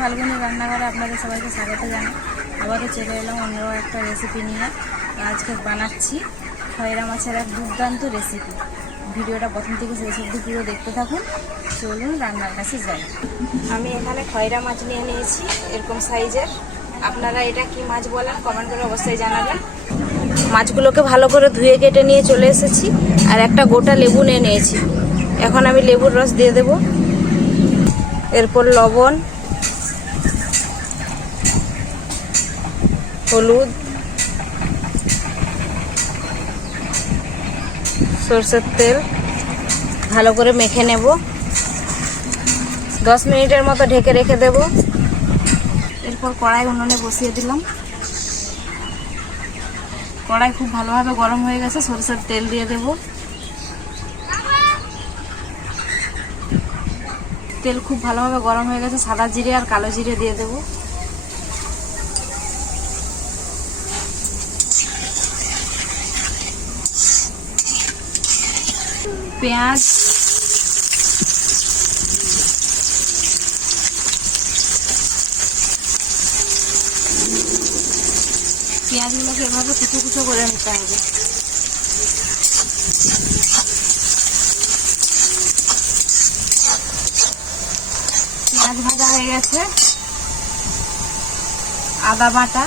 ফাল্গুনি রান্নাঘরে আপনাদের সবাইকে স্বাগত জানাই। আবারও চলে এলাম অন্য একটা রেসিপি নিয়ে। আজকে বানাচ্ছি খয়রা মাছের এক দুর্দান্ত রেসিপি। ভিডিওটা প্রথম থেকে শেষ অবধি পুরো দেখতে থাকুন। চলুন রান্নার কাছে যাই। আমি এখানে খয়রা মাছ নিয়ে নিয়েছি এরকম সাইজের। আপনারা এটা কি মাছ বলেন কমেন্ট করে অবশ্যই জানাবেন। মাছগুলোকে ভালো করে ধুয়ে কেটে নিয়ে চলে এসেছি, আর একটা গোটা লেবু নিয়ে নিয়েছি। এখন আমি লেবুর রস দিয়ে দেব, এরপর লবণ, হলুদ, সরষের তেল ভালো করে মেখে নেব। 10 মিনিটের মতো ঢেকে রেখে দেব। এরপর কড়াই উনুনে বসিয়ে দিলাম। কড়াই খুব ভালোভাবে গরম হয়ে গেছে, সরষের তেল দিয়ে দেব। তেল খুব ভালোভাবে গরম হয়ে গেছে, সাদা জিরে আর কালো জিরে দিয়ে দেব। পেঁয়াজ, পেঁয়াজগুলোকে এভাবে কুচো কুচো করে নিতে হবে। পেঁয়াজ ভাজা হয়ে গেছে। আদা বাটা,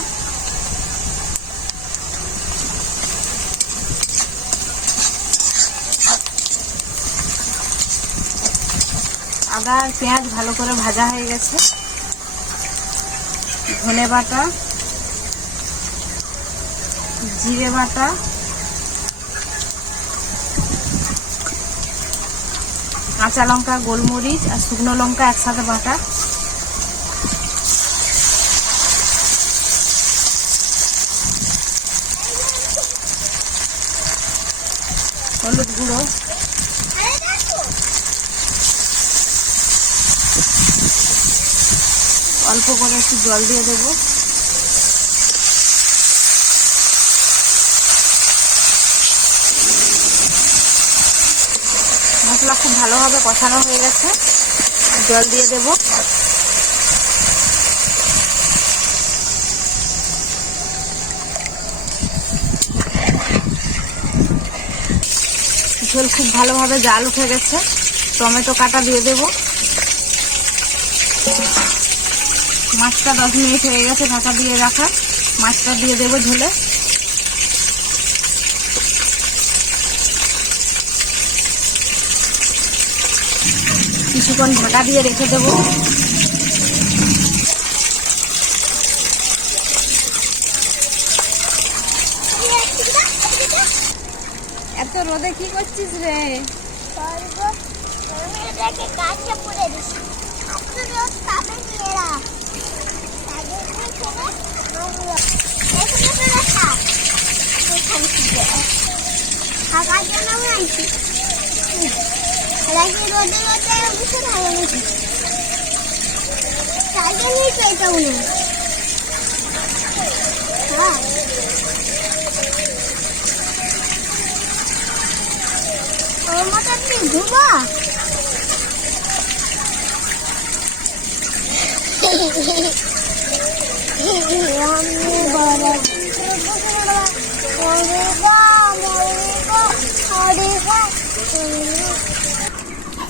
আদা আর পেঁয়াজ ভালো করে ভাজা হয়ে গেছে। ধনে বাটা, জিরে বাটা, কাঁচা লঙ্কা, গোলমরিচ আর শুকনো লঙ্কা একসাথে বাটা, হলুদ গুঁড়ো, অল্প করে একটু জল দিয়ে দেব। মশলা খুব ভালোভাবে কষানো হয়ে গেছে, জল দিয়ে দেব। ঝোল খুব ভালোভাবে জাল উঠে গেছে, টমেটো কাটা দিয়ে দেব। মাছটা 10 মিনিট হয়ে গেছে ঢাকা দিয়ে রাখা। মাছটা দিয়ে দেব ঝোলে। কিছুক্ষণ ঢাকা দিয়ে রেখে দেব। এত রোদে কি করছিস রে?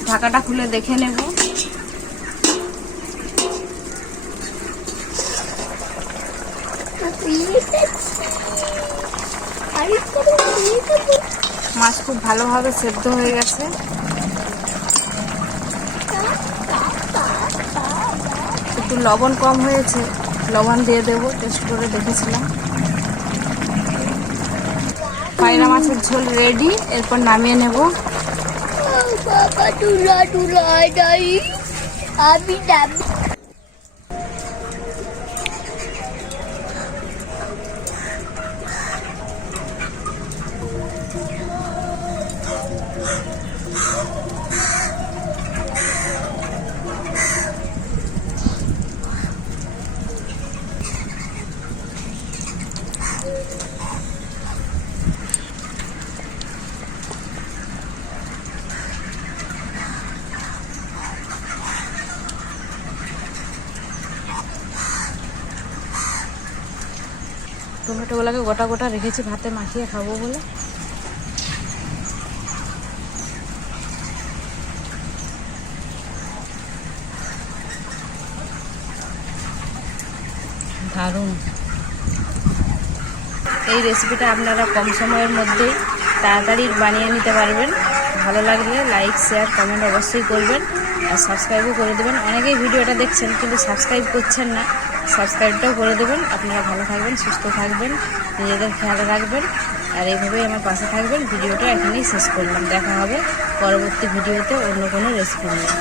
ঢাকাটা খুলে দেখে নেব। মাছ খুব ভালোভাবে সেদ্ধ হয়ে গেছে। একটু লবণ কম হয়েছে, লবণ দিয়ে দেব, টেস্ট করে দেখেছিলাম। খয়রা মাছের ঝোল রেডি, এরপর নামিয়ে নেব। টমেটোগুলোকে গোটা গোটা রেখেছি ভাতে মাখিয়ে খাবো বলে। দারুণ এই রেসিপিটা আপনারা কম সময়ের মধ্যেই তাড়াতাড়ি বানিয়ে নিতে পারবেন। ভালো লাগলে লাইক শেয়ার কমেন্ট অবশ্যই করবেন আর সাবস্ক্রাইবও করে দেবেন। অনেকেই ভিডিওটা দেখছেন কিন্তু সাবস্ক্রাইব করছেন না, সাবস্ক্রাইবটাও করে দেবেন। আপনারা ভালো থাকবেন, সুস্থ থাকবেন, নিজেদের খেয়াল রাখবেন আর এইভাবেই আমার পাশে থাকবেন। ভিডিওটা এখানেই শেষ করলাম, দেখা হবে পরবর্তী ভিডিওতে অন্য কোনো রেসিপি নিয়ে।